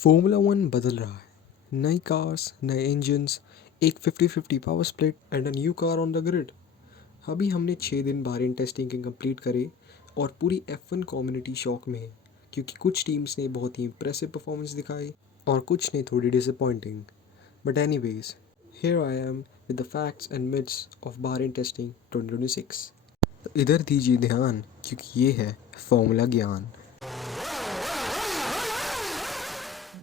Formula one बदल रहा है। नई कार्स, नए इंजन्स, एक 50-50 power split and a new car on the grid. अभी हमने 6 दिन बाहरीन टेस्टिंग के कंप्लीट करे और पूरी F1 कम्युनिटी शॉक में है, क्योंकि कुछ टीम्स ने बहुत ही इंप्रेसिव परफॉर्मेंस दिखाई और कुछ ने थोड़ी disappointing. But anyways, here I am with the facts and myths of Bahrain testing 2026। तो इधर दीजिए ध्यान, क्योंकि ये है फॉर्मूला ज्ञान।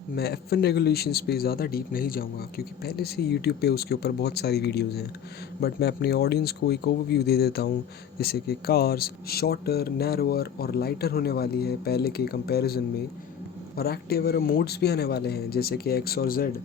मैं F1 रेगुलेशंस पे ज़्यादा डीप नहीं जाऊंगा, क्योंकि पहले से यूट्यूब पे उसके ऊपर बहुत सारी वीडियोस हैं। बट मैं अपने ऑडियंस को एक ओवरव्यू दे देता हूँ, जैसे कि कार्स शॉर्टर, नैरोअर और लाइटर होने वाली है पहले के कंपैरिजन में, और एक्टिव मोड्स भी आने वाले हैं जैसे कि X और Z,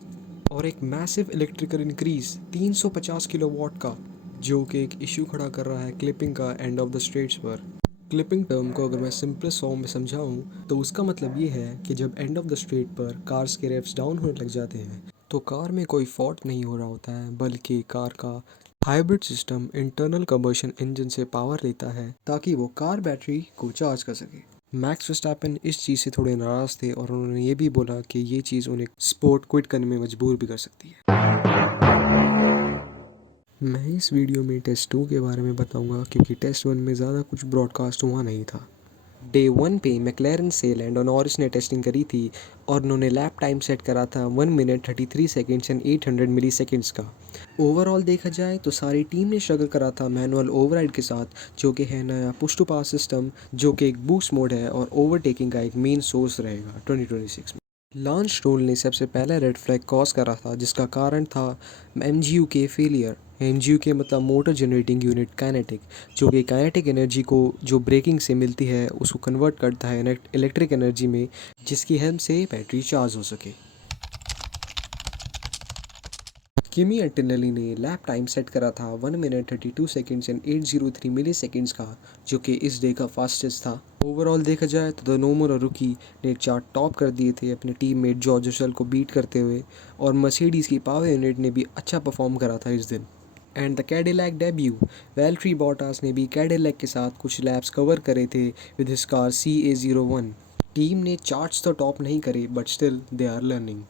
और एक मैसिव इलेक्ट्रिकल इंक्रीज 350 किलोवाट का, जो कि एक इशू खड़ा कर रहा है क्लिपिंग का एंड ऑफ द स्ट्रेट्स पर। क्लिपिंग टर्म को अगर मैं सिंपलेस्ट फॉर्म में समझाऊँ तो उसका मतलब ये है कि जब एंड ऑफ द स्ट्रेट पर कार्स के रेव्स डाउन होने लग जाते हैं तो कार में कोई फॉल्ट नहीं हो रहा होता है, बल्कि कार का hybrid system internal combustion engine से पावर लेता है ताकि वो कार बैटरी को चार्ज कर सके। मैक्स वर्स्टैपेन इस चीज़ से थोड़े नाराज़ थे और उन्होंने ये भी बोला कि ये चीज़ उन्हें स्पोर्ट क्विट करने में मजबूर भी कर सकती है। मैं इस वीडियो में टेस्ट 2 के बारे में बताऊंगा, क्योंकि टेस्ट 1 में ज़्यादा कुछ ब्रॉडकास्ट हुआ नहीं था। डे 1 पे मैक्लेरन से लैंडो नॉरिस ने टेस्टिंग करी थी और उन्होंने लैप टाइम सेट करा था 1 minute 33 seconds and 800 milliseconds का। ओवरऑल देखा जाए तो सारी टीम ने स्ट्रगल करा था मैनुअल ओवरराइड के साथ, जो कि है नया पुश टू पास सिस्टम, जो कि एक बूस्ट मोड है और ओवरटेकिंग का एक मेन सोर्स रहेगा 2026 में। लॉन्च स्ट्रोल ने सबसे पहले रेड फ्लैग कॉज करा था, जिसका कारण था MGU के फेलियर। MGU के मतलब मोटर जनरेटिंग यूनिट काइनेटिक, जो कि काइनेटिक एनर्जी को जो ब्रेकिंग से मिलती है उसको कन्वर्ट करता है इलेक्ट्रिक एनर्जी में, जिसकी हेल्प से बैटरी चार्ज हो सके। किमी एंटिनेली ने लैप टाइम सेट करा था 1 minute 32 seconds and 803 milliseconds का, जो कि इस डे का फास्टेस्ट था। ओवरऑल देखा जाए तो द नोमर और रुकी ने चार्ट टॉप कर दिए थे अपने टीममेट जॉर्ज रसल को बीट करते हुए, और मर्सिडीज़ की पावर यूनिट ने भी अच्छा परफॉर्म करा था इस दिन। एंड द कैडिलैक डेब्यू, वैल्ट्री बॉटास ने भी कैडिलैक के साथ कुछ लैप्स कवर करे थे with his car CA01। Team ने चार्ट्स तो टॉप नहीं करे, but still they are learning.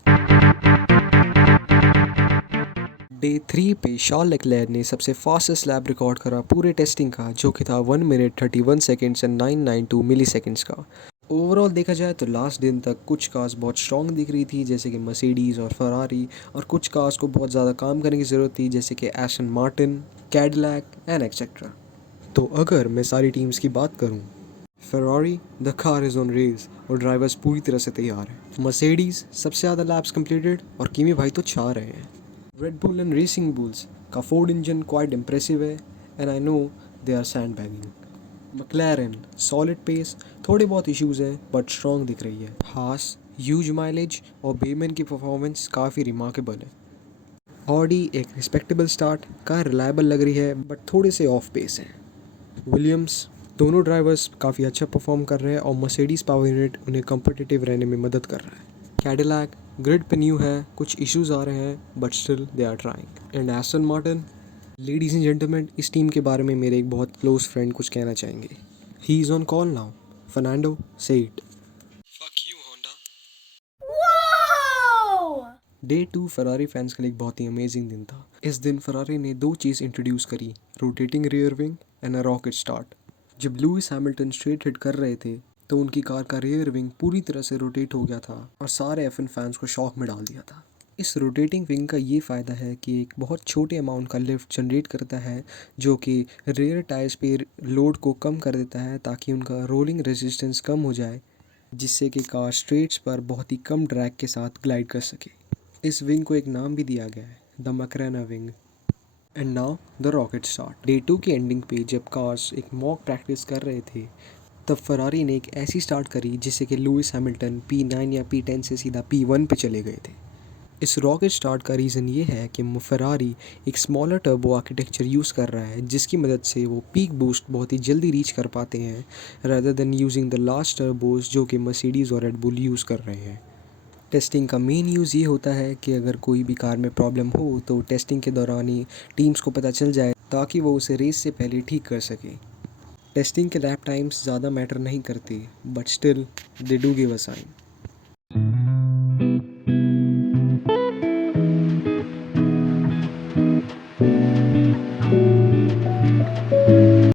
Day 3 पे शार्ल लेक्लेयर ने सबसे फास्टेस्ट लैप रिकॉर्ड करा पूरे टेस्टिंग का, जो कि था 1 minute 31 seconds and 992 milliseconds का। ओवरऑल देखा जाए तो लास्ट दिन तक कुछ कार्स बहुत स्ट्रॉन्ग दिख रही थी, जैसे कि मर्सिडीज़ और फरारी, और कुछ कार्स को बहुत ज़्यादा काम करने की ज़रूरत थी, जैसे कि Aston Martin, Cadillac and etcetera. तो अगर मैं सारी टीम्स की बात करूं, Ferrari the car is on race और ड्राइवर्स पूरी तरह से तैयार हैं। मर्सिडीज़ सबसे ज़्यादा लैप्स कंप्लीटेड और किमी भाई तो छा रहे हैं। Red Bull and Racing Bulls का फोर्ड इंजन क्वाइट इम्प्रेसिव है and I know they are sandbagging. McLaren solid pace, थोड़े बहुत इश्यूज हैं बट स्ट्रॉन्ग दिख रही है। हास ह्यूज माइलेज और बेमन की परफॉर्मेंस काफ़ी रिमार्केबल है। ऑडी एक रिस्पेक्टेबल स्टार्ट, कार रिलायबल लग रही है बट थोड़े से ऑफ पेस हैं। विलियम्स, दोनों ड्राइवर्स काफ़ी अच्छा परफॉर्म कर रहे हैं और मर्सिडीज़ पावर यूनिट उन्हें कम्पिटिटिव रहने में मदद कर रहा है। कैडिलैक ग्रिड पे न्यू है, कुछ इश्यूज आ रहे हैं but still they are trying. And Aston Martin, ladies and gentleman, इस टीम के बारे में मेरे एक बहुत क्लोज फ्रेंड कुछ कहना चाहेंगे। He is on call now. Fernando, say it. Fuck you Honda. Day 2 Ferrari fans के लिए एक बहुत ही अमेजिंग दिन था। इस दिन फरारी ने दो चीज़ इंट्रोड्यूस करी, rotating rear wing and a rocket start. जब लुइस हैमिल्टन स्ट्रेट हिट कर रहे थे तो उनकी कार का रियर विंग पूरी तरह से रोटेट हो गया था और सारे F1 फैंस को शॉक में डाल दिया था। इस रोटेटिंग विंग का ये फ़ायदा है कि एक बहुत छोटे अमाउंट का लिफ्ट जनरेट करता है, जो कि रेयर टायर्स पे लोड को कम कर देता है ताकि उनका रोलिंग रेजिस्टेंस कम हो जाए, जिससे कि कार स्ट्रेट्स पर बहुत ही कम ड्रैग के साथ ग्लाइड कर सके। इस विंग को एक नाम भी दिया गया है, the Macarena wing. And now the rocket start. Day 2 की एंडिंग पे जब कार्स एक मॉक प्रैक्टिस कर रहे थे, तब फरारी ने एक ऐसी स्टार्ट करी जिससे कि लुइस हैमिल्टन P9 या P10 से सीधा P1 पे चले गए थे। इस रॉकेट स्टार्ट का रीज़न ये है कि फरारी एक स्मॉलर टर्बो आर्किटेक्चर यूज़ कर रहा है, जिसकी मदद से वो पीक बूस्ट बहुत ही जल्दी रीच कर पाते हैं, rather than using the large turbos जो कि मर्सिडीज़ और रेड बुल यूज़ कर रहे हैं। टेस्टिंग का मेन यूज़ ये होता है कि अगर कोई भी कार में प्रॉब्लम हो तो टेस्टिंग के दौरान ही टीम्स को पता चल जाए, ताकि वो उसे रेस से पहले ठीक कर सके। टेस्टिंग के लैप टाइम्स ज़्यादा मैटर नहीं करते, but still they do give a sign.